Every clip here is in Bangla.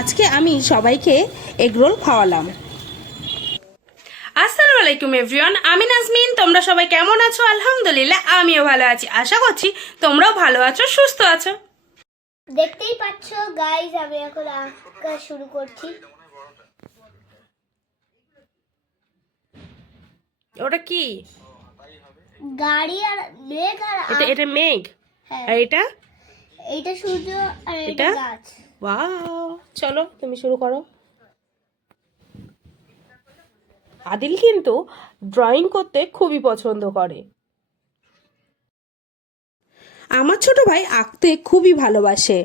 আজকে আমি সবাইকে এগরোল খাওয়ালাম। আসসালামু আলাইকুম এভরিওয়ান, আমি নাজমিন। তোমরা সবাই কেমন আছো? আলহামদুলিল্লাহ আমিও ভালো আছি। আশা করছি তোমরাও ভালো আছো, সুস্থ আছো। দেখতেই পাচ্ছ গাইস, আমি এখন আঁকা শুরু করছি। ওটা কি? গাড়ি আর মেঘ আর এটা মেঘ। হ্যাঁ, আর এটা এইটা সূর্য আর এটা এটা? গাছ। ওয়াও, চলো তুমি শুরু করো। আদিল কিন্তু ড্রয়িং করতে খুবই পছন্দ করে। আমার ছোট ভাই আঁকতে খুবই ভালোবাসে।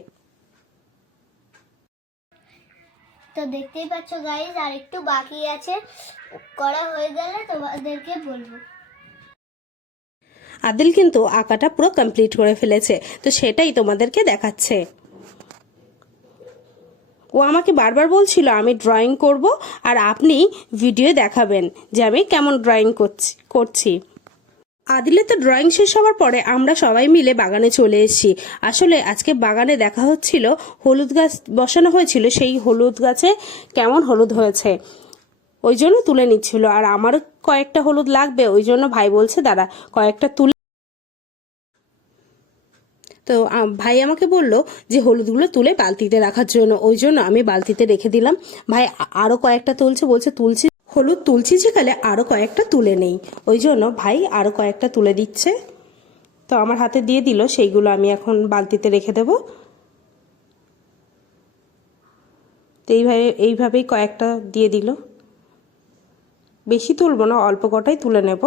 তো দেখতেই পাচ্ছ গাইস, আর একটু বাকি আছে, করা হয়ে গেলে তোমাদেরকে বলবো। আদিল কিন্তু আঁকাটা পুরো কমপ্লিট করে ফেলেছে, তো সেটাই তোমাদেরকে দেখাচ্ছে। ও আমাকে বারবার বলছিল আমি ড্রয়িং করব আর আপনি ভিডিও দেখাবেন যে আমি কেমন ড্রয়িং করছি। আদিলে তো ড্রয়িং শেষ হওয়ার পরে আমরা সবাই মিলে বাগানে চলে এসেছি। আসলে আজকে বাগানে দেখা হচ্ছিল, হলুদ গাছ বসানো হয়েছিল, সেই হলুদ গাছে কেমন হলুদ হয়েছে ওই জন্য তুলে নিচ্ছিল। আর আমার কয়েকটা হলুদ লাগবে, ওই জন্য ভাই বলছে দাঁড়া কয়েকটা তুলে। তো ভাই আমাকে বলল যে হলুদগুলো তুলে বালতিতে রাখার জন্য, ওই জন্য আমি বালতিতে রেখে দিলাম। ভাই আরও কয়েকটা তুলছে, বলছে তুলছি হলুদ তুলছি যেখানে আরও কয়েকটা তুলে নেই, ওই জন্য ভাই আরও কয়েকটা তুলে দিচ্ছে। তো আমার হাতে দিয়ে দিল, সেইগুলো আমি এখন বালতিতে রেখে দেব। তো এইভাবেই কয়েকটা দিয়ে দিল, বেশি তুলবো না, অল্প কটাই তুলে নেব।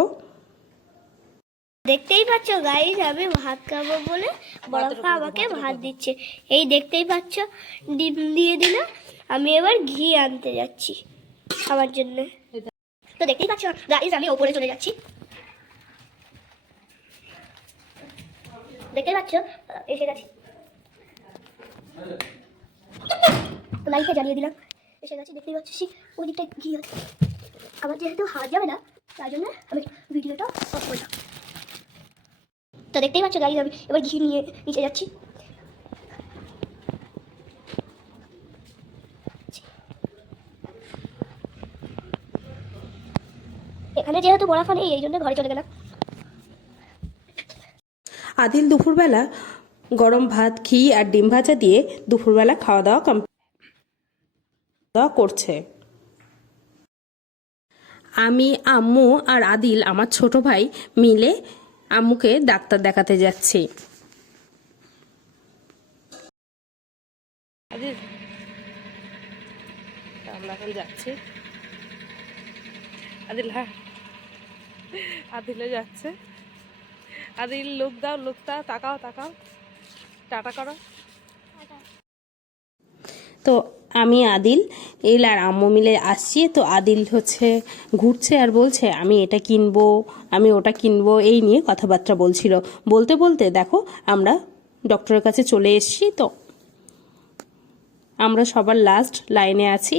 দেখতেই পাচ্ছ গাইস, আমি ভাত খাবো বলে বড়পা আমাকে ভাত দিচ্ছে। এই দেখতেই পাচ্ছ ডিম দিয়ে দিল, আমি এবার ঘি আনতে যাচ্ছি খাওয়ার জন্য। তো দেখতেই পাচ্ছ গাইস, আমি ওপরে চলে যাচ্ছি। দেখতেই পাচ্ছ এসে গেছি, তো লাইটটা জ্বালিয়ে দিলাম, এসে গেছি। দেখতেই পাচ্ছি ওই দিকটা ঘি আছে, আমার যেহেতু হাত যাবে না তার জন্য আমি ভিডিওটা অফ করলাম। তো দেখতেই পাচ্ছ গাইস, আমি এবার ঘি নিয়ে নিচে যাচ্ছি। এখানে যেহেতু বড়াফা নেই, এই জন্য ঘরে চলে গেলাম। আদিল দুপুরবেলা গরম ভাত, ঘি আর ডিম ভাজা দিয়ে দুপুরবেলা খাওয়া দাওয়া করছে। আমি, আম্মু আর আদিল আমার ছোট ভাই মিলে আম্মুকে ডাক্তার দেখাতে যাচ্ছি। আদিল, আমরা এখন যাচ্ছি। আদিল, হ্যাঁ আদিলে যাচ্ছে। আদিল লুক দাও, লুকটা তাকাও, টাটা করো। তো আমি, আদিল আর আম্মু মিলে আসছি। তো আদিল ঘুরছে আর বলছে আমি এটা কিনবো, আমি ওটা কিনবো, এই নিয়ে কথাবার্তা বলছিল। বলতে বলতে দেখো আমরা ডক্টরের কাছে চলে এসেছি। তো আমরা সবার লাস্ট লাইনে আছি,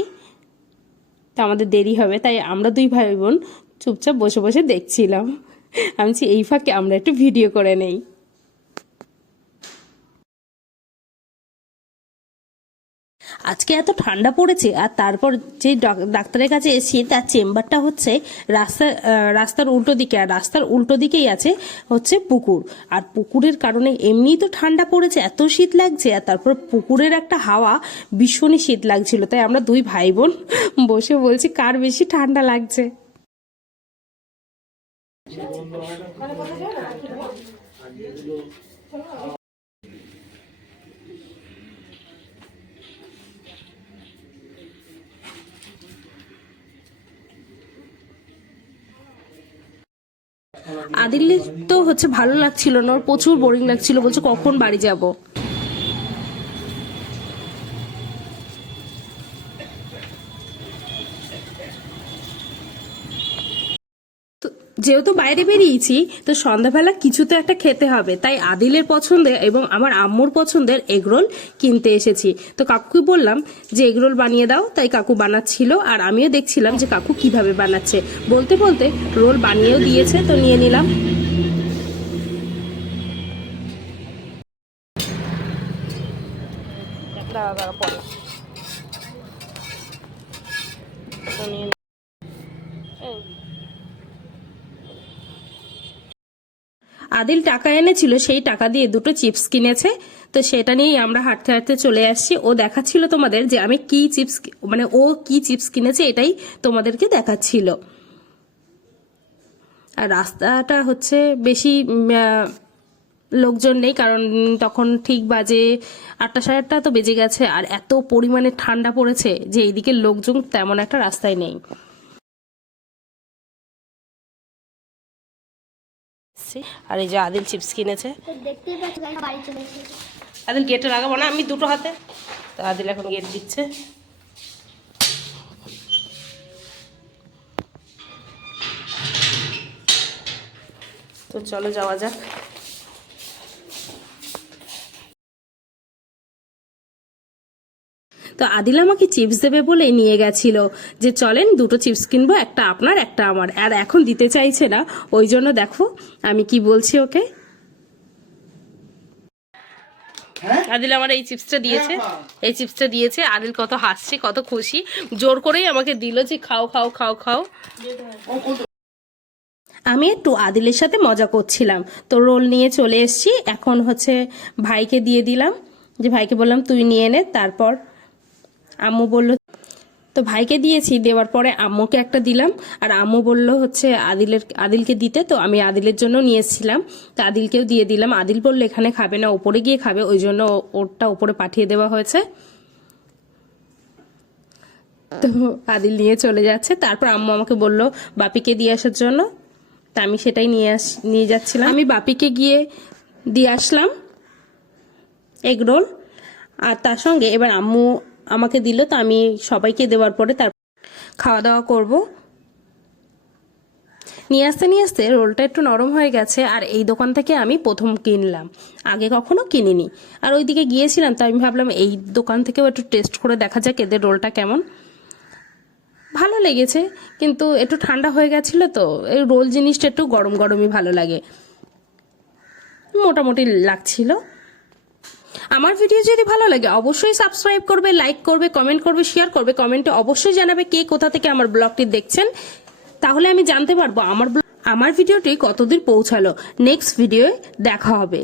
তো আমাদের দেরি হবে, তাই আমরা দুই ভাই বোন চুপচাপ বসে বসে দেখছিলাম। আমি এই ফাঁকে আমরা একটু ভিডিও করে নেই। আজকে এত ঠান্ডা পড়েছে, আর তারপর যে ডাক্তারের কাছে এসেছি তার চেম্বারটা হচ্ছে রাস্তার উল্টো দিকে, আর রাস্তার উল্টো দিকেই আছে হচ্ছে পুকুর। আর পুকুরের কারণে এমনিই তো ঠান্ডা পড়েছে, এত শীত লাগছে, আর তারপর পুকুরের একটা হাওয়া ভীষণই শীত লাগছিল। তাই আমরা দুই ভাই বোন বসে বলছি কার বেশি ঠান্ডা লাগছে। আদিলের তো ভালো লাগছিল না, ওর প্রচুর বোরিং লাগছিল, বলছে কখন বাড়ি যাব। যেহেতু বাইরে বেরিয়েছি, তো সন্ধ্যাবেলা কিছু তো একটা খেতে হবে, তাই আদিলের পছন্দের এবং আমার আম্মুর পছন্দের এগরোল কিনতে এসেছি। তো কাকুকে বললাম যে এগরোল বানিয়ে দাও, তাই কাকু বানাচ্ছিল, আর আমিও দেখছিলাম যে কাকু কিভাবে বানাচ্ছে। বলতে বলতে রোল বানিয়েও দিয়েছে, তো নিয়ে নিলাম। দাঁড়া পরে আদিল টাকা এনেছিল, সেই টাকা দিয়ে দুটো চিপস কিনেছে। তো সেটা নিয়েই আমরা হাঁটতে হাঁটতে চলে আসছি। ও দেখাচ্ছিল তোমাদের যে আমি কি চিপস, মানে ও কি চিপস কিনেছে এটাই তোমাদেরকে দেখাচ্ছিল। আর রাস্তাটা হচ্ছে বেশি লোকজন নেই, কারণ তখন ঠিক বাজে 8টা সাড়ে 8টা তো বেজে গেছে। আর এত পরিমাণে ঠান্ডা পড়েছে যে এইদিকে লোকজন তেমন একটা রাস্তায় নেই। আর এই যে আদিল চিপস কিনেছে, দেখতেই পাচ্ছি বাড়ি চলে এসেছি। আদিল গেটে লাগাবো না আমি দুটো হাতে, তো আদিল এখন গেট দিচ্ছে। তো চলো যাওয়া যাক। তো আদিল আমাকে চিপস দেবে বলে নিয়ে গেছিল যে চলেন দুটো চিপস কিনবো, একটা আপনার একটা আমার। আর এখন দিতে চাইছে না, ওই জন্য দেখো আমি কি বলছি ওকে। আদিল আমার এই চিপসটা দিয়েছে, এই চিপসটা দিয়েছে। আদিল কত হাসছে, কত খুশি, জোর করেই আমাকে দিল যে খাও খাও খাও খাও। আমি একটু আদিলের সাথে মজা করছিলাম। তো রোল নিয়ে চলে এসেছি, এখন হচ্ছে ভাইকে দিয়ে দিলাম, যে ভাইকে বললাম তুই নিয়ে নে। তারপর আম্মু বলল, তো ভাইকে দিয়েছি, দেওয়ার পরে আম্মুকে একটা দিলাম। আর আম্মু বলল হচ্ছে আদিলকে দিতে, তো আমি আদিলের জন্য নিয়ে এসেছিলাম, তো আদিলকেও দিয়ে দিলাম। আদিল বলল এখানে খাবে না, ওপরে গিয়ে খাবে, ওই জন্য ওরটা ওপরে পাঠিয়ে দেওয়া হয়েছে। তো আদিল নিয়ে চলে যাচ্ছে। তারপর আম্মু আমাকে বলল বাপিকে দিয়ে আসার জন্য, তা আমি সেটাই নিয়ে যাচ্ছিলাম। আমি বাপিকে গিয়ে দিয়ে আসলাম এগ রোল, আর তার সঙ্গে এবার আম্মু আমাকে দিল। তো আমি সবাইকে দেওয়ার পরে তার খাওয়া দাওয়া করব। নিয়ে আসতে রোলটা একটু নরম হয়ে গেছে। আর এই দোকান থেকে আমি প্রথম কিনলাম, আগে কখনো কিনিনি। আর ওইদিকে গিয়েছিলাম, তো আমি ভাবলাম এই দোকান থেকেও একটু টেস্ট করে দেখা যাক এদের রোলটা কেমন। ভালো লেগেছে, কিন্তু একটু ঠান্ডা হয়ে গেছিল, তো এই রোল জিনিসটা একটু গরম গরমই ভালো লাগে, মোটামুটি লাগছিল। আমার ভিডিও যদি ভালো লাগে অবশ্যই সাবস্ক্রাইব করবে, লাইক করবে, কমেন্ট করবে, শেয়ার করবে। কমেন্টে অবশ্যই জানাবে কে কোথা থেকে আমার ব্লগটি দেখছেন, তাহলে আমি জানতে পারবো আমার ভিডিওটি কতদূর পৌঁছালো। নেক্সট ভিডিওয়ে দেখা হবে।